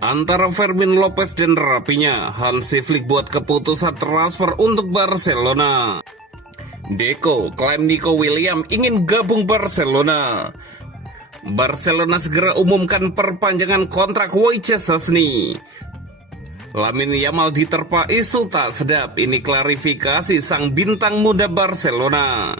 Antara Fermin Lopez dan rapinya, Hansi Flick buat keputusan transfer untuk Barcelona. Deco klaim Nico Williams ingin gabung Barcelona. Barcelona segera umumkan perpanjangan kontrak Wojciech Szczesny. Lamine Yamal diterpa isu tak sedap, ini klarifikasi sang bintang muda Barcelona.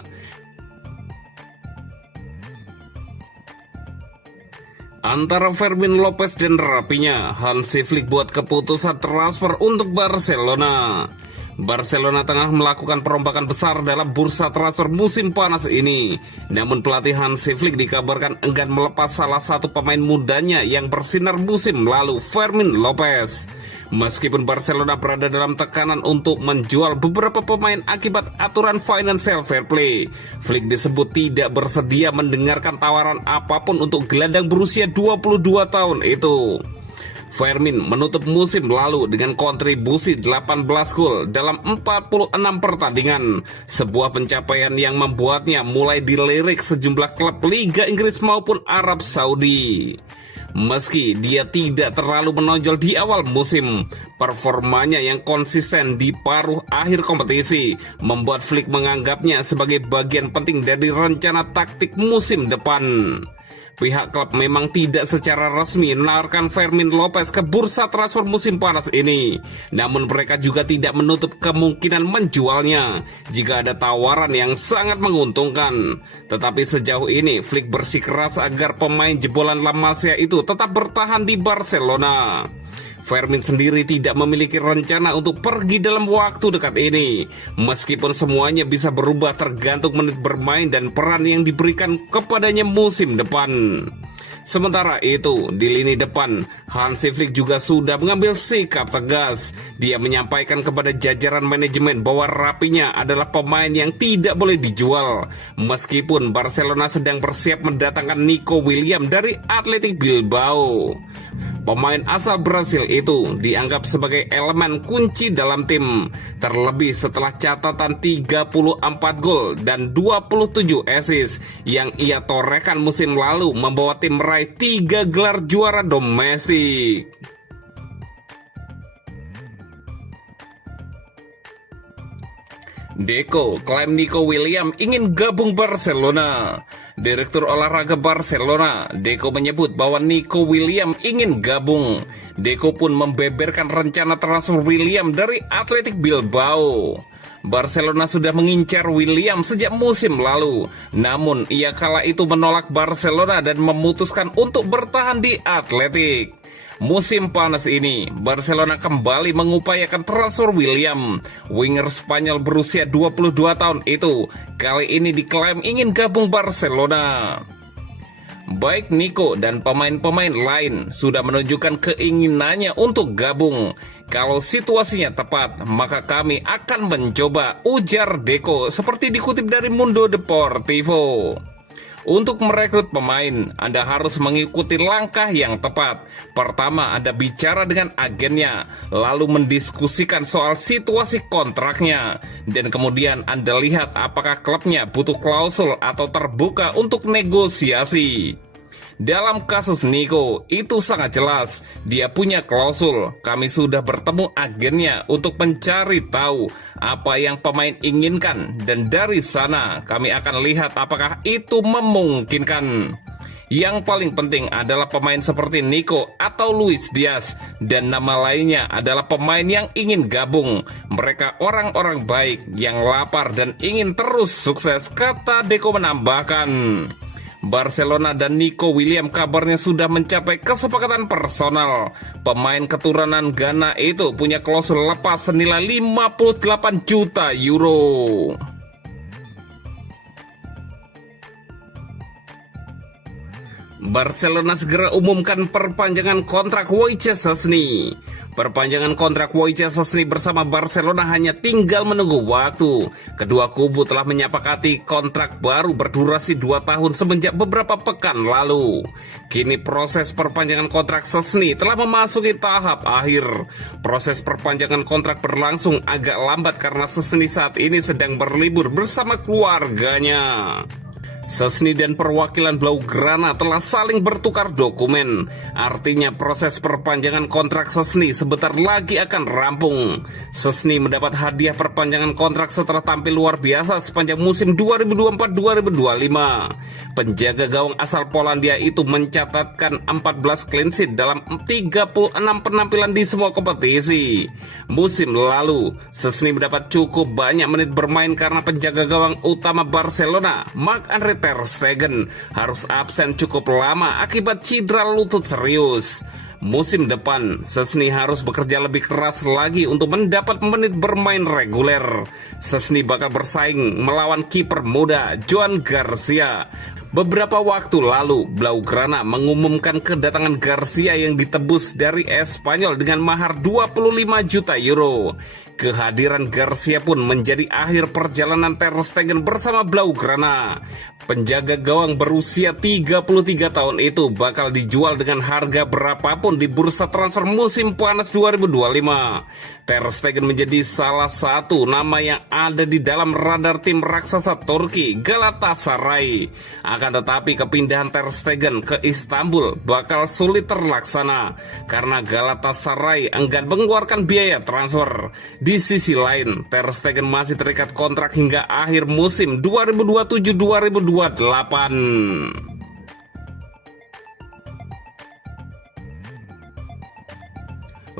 Antara Fermin Lopez dan rapinya, Hansi Flick buat keputusan transfer untuk Barcelona. Barcelona tengah melakukan perombakan besar dalam bursa transfer musim panas ini. Namun pelatih Hansi Flick dikabarkan enggan melepas salah satu pemain mudanya yang bersinar musim lalu, Fermin Lopez. Meskipun Barcelona berada dalam tekanan untuk menjual beberapa pemain akibat aturan financial fair play, Flick disebut tidak bersedia mendengarkan tawaran apapun untuk gelandang berusia 22 tahun itu. Fermin menutup musim lalu dengan kontribusi 18 gol dalam 46 pertandingan, sebuah pencapaian yang membuatnya mulai dilirik sejumlah klub Liga Inggris maupun Arab Saudi. Meski dia tidak terlalu menonjol di awal musim, performanya yang konsisten di paruh akhir kompetisi membuat Flick menganggapnya sebagai bagian penting dari rencana taktik musim depan. Pihak klub memang tidak secara resmi menawarkan Fermin Lopez ke bursa transfer musim panas ini. Namun mereka juga tidak menutup kemungkinan menjualnya jika ada tawaran yang sangat menguntungkan. Tetapi sejauh ini Flick bersikeras agar pemain jebolan La Masia itu tetap bertahan di Barcelona. Fermin sendiri tidak memiliki rencana untuk pergi dalam waktu dekat ini, meskipun semuanya bisa berubah tergantung menit bermain dan peran yang diberikan kepadanya musim depan. Sementara itu, di lini depan, Hansi Flick juga sudah mengambil sikap tegas. Dia menyampaikan kepada jajaran manajemen bahwa rapinya adalah pemain yang tidak boleh dijual, meskipun Barcelona sedang bersiap mendatangkan Nico Williams dari Athletic Bilbao. Pemain asal Brasil itu dianggap sebagai elemen kunci dalam tim, terlebih setelah catatan 34 gol dan 27 assist yang ia torehkan musim lalu membawa tim meraih 3 gelar juara domestik. Deco klaim Nico Williams ingin gabung Barcelona. Direktur olahraga Barcelona, Deco menyebut bahwa Nico Williams ingin gabung. Deco pun membeberkan rencana transfer Williams dari Athletic Bilbao. Barcelona sudah mengincar Williams sejak musim lalu. Namun ia kala itu menolak Barcelona dan memutuskan untuk bertahan di Athletic. Musim panas ini, Barcelona kembali mengupayakan transfer Williams. Winger Spanyol berusia 22 tahun itu kali ini diklaim ingin gabung Barcelona. Baik Nico dan pemain-pemain lain sudah menunjukkan keinginannya untuk gabung. Kalau situasinya tepat, maka kami akan mencoba, ujar Deco seperti dikutip dari Mundo Deportivo. Untuk merekrut pemain, Anda harus mengikuti langkah yang tepat. Pertama, Anda bicara dengan agennya, lalu mendiskusikan soal situasi kontraknya, dan kemudian Anda lihat apakah klubnya butuh klausul atau terbuka untuk negosiasi. Dalam kasus Nico, itu sangat jelas. Dia punya klausul. Kami sudah bertemu agennya untuk mencari tahu apa yang pemain inginkan. Dan dari sana, kami akan lihat apakah itu memungkinkan. Yang paling penting adalah pemain seperti Nico atau Luis Diaz. Dan nama lainnya adalah pemain yang ingin gabung. Mereka orang-orang baik yang lapar dan ingin terus sukses, kata Deco menambahkan. Barcelona dan Nico Williams kabarnya sudah mencapai kesepakatan personal. Pemain keturunan Ghana itu punya klausul lepas senilai 58 juta euro. Barcelona segera umumkan perpanjangan kontrak Wojciech Szczesny. Perpanjangan kontrak Wojciech Szczesny bersama Barcelona hanya tinggal menunggu waktu. Kedua kubu telah menyepakati kontrak baru berdurasi 2 tahun semenjak beberapa pekan lalu. Kini proses perpanjangan kontrak Szczesny telah memasuki tahap akhir. Proses perpanjangan kontrak berlangsung agak lambat karena Szczesny saat ini sedang berlibur bersama keluarganya. Szczęsny dan perwakilan Blaugrana telah saling bertukar dokumen. Artinya proses perpanjangan kontrak Szczęsny sebentar lagi akan rampung. Szczęsny mendapat hadiah perpanjangan kontrak setelah tampil luar biasa sepanjang musim 2024-2025. Penjaga gawang asal Polandia itu mencatatkan 14 clean sheet dalam 36 penampilan di semua kompetisi. Musim lalu, Szczęsny mendapat cukup banyak menit bermain karena penjaga gawang utama Barcelona, Marc-Andre ter Stegen, harus absen cukup lama akibat cedera lutut serius. Musim depan, Szczęsny harus bekerja lebih keras lagi untuk mendapat menit bermain reguler. Szczęsny bakal bersaing melawan kiper muda Joan Garcia. Beberapa waktu lalu, Blaugrana mengumumkan kedatangan Garcia yang ditebus dari Espanyol dengan mahar 25 juta euro. Kehadiran Garcia pun menjadi akhir perjalanan ter Stegen bersama Blaugrana. Penjaga gawang berusia 33 tahun itu bakal dijual dengan harga berapapun di bursa transfer musim panas 2025. Ter Stegen menjadi salah satu nama yang ada di dalam radar tim raksasa Turki Galatasaray. Akan tetapi kepindahan Ter Stegen ke Istanbul bakal sulit terlaksana karena Galatasaray enggan mengeluarkan biaya transfer. Di sisi lain, Ter Stegen masih terikat kontrak hingga akhir musim 2027-2028.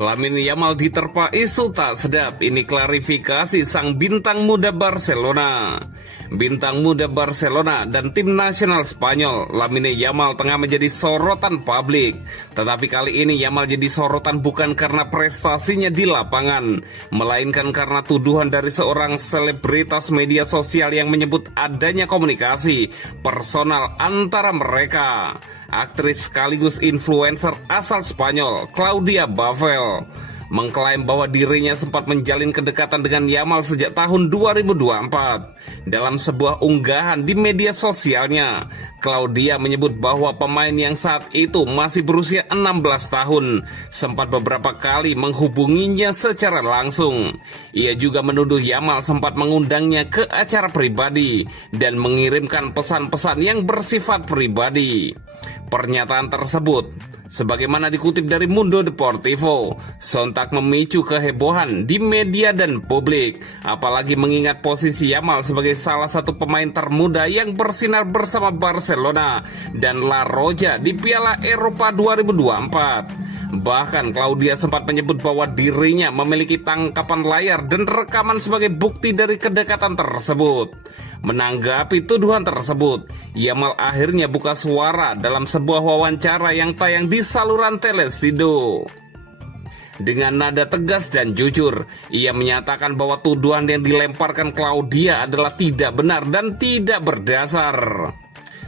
Lamine Yamal diterpa isu tak sedap. Ini klarifikasi sang bintang muda Barcelona. Bintang muda Barcelona dan tim nasional Spanyol, Lamine Yamal tengah menjadi sorotan publik. Tetapi kali ini Yamal jadi sorotan bukan karena prestasinya di lapangan, melainkan karena tuduhan dari seorang selebritas media sosial yang menyebut adanya komunikasi personal antara mereka. Aktris sekaligus influencer asal Spanyol, Claudia Bavel, mengklaim bahwa dirinya sempat menjalin kedekatan dengan Yamal sejak tahun 2024. Dalam sebuah unggahan di media sosialnya, Claudia menyebut bahwa pemain yang saat itu masih berusia 16 tahun sempat beberapa kali menghubunginya secara langsung. Ia juga menuduh Yamal sempat mengundangnya ke acara pribadi dan mengirimkan pesan-pesan yang bersifat pribadi. Pernyataan tersebut, sebagaimana dikutip dari Mundo Deportivo, sontak memicu kehebohan di media dan publik, apalagi mengingat posisi Yamal sebagai salah satu pemain termuda yang bersinar bersama Barcelona dan La Roja di Piala Eropa 2024. Bahkan Claudia sempat menyebut bahwa dirinya memiliki tangkapan layar dan rekaman sebagai bukti dari kedekatan tersebut. Menanggapi tuduhan tersebut, Yamal akhirnya buka suara dalam sebuah wawancara yang tayang di saluran Telesido. Dengan nada tegas dan jujur, ia menyatakan bahwa tuduhan yang dilemparkan Claudia adalah tidak benar dan tidak berdasar.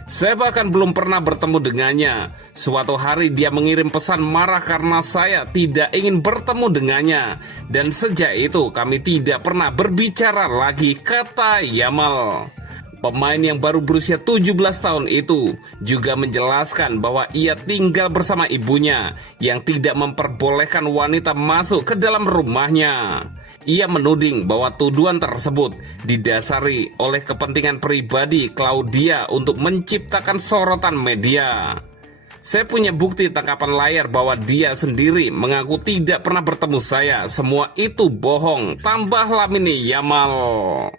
Saya bahkan belum pernah bertemu dengannya. Suatu hari dia mengirim pesan marah karena saya tidak ingin bertemu dengannya. Dan sejak itu kami tidak pernah berbicara lagi, kata Yamal. Pemain yang baru berusia 17 tahun itu juga menjelaskan bahwa ia tinggal bersama ibunya yang tidak memperbolehkan wanita masuk ke dalam rumahnya. Ia menuding bahwa tuduhan tersebut didasari oleh kepentingan pribadi Claudia untuk menciptakan sorotan media. Saya punya bukti tangkapan layar bahwa dia sendiri mengaku tidak pernah bertemu saya. Semua itu bohong, tambah Lamine Yamal.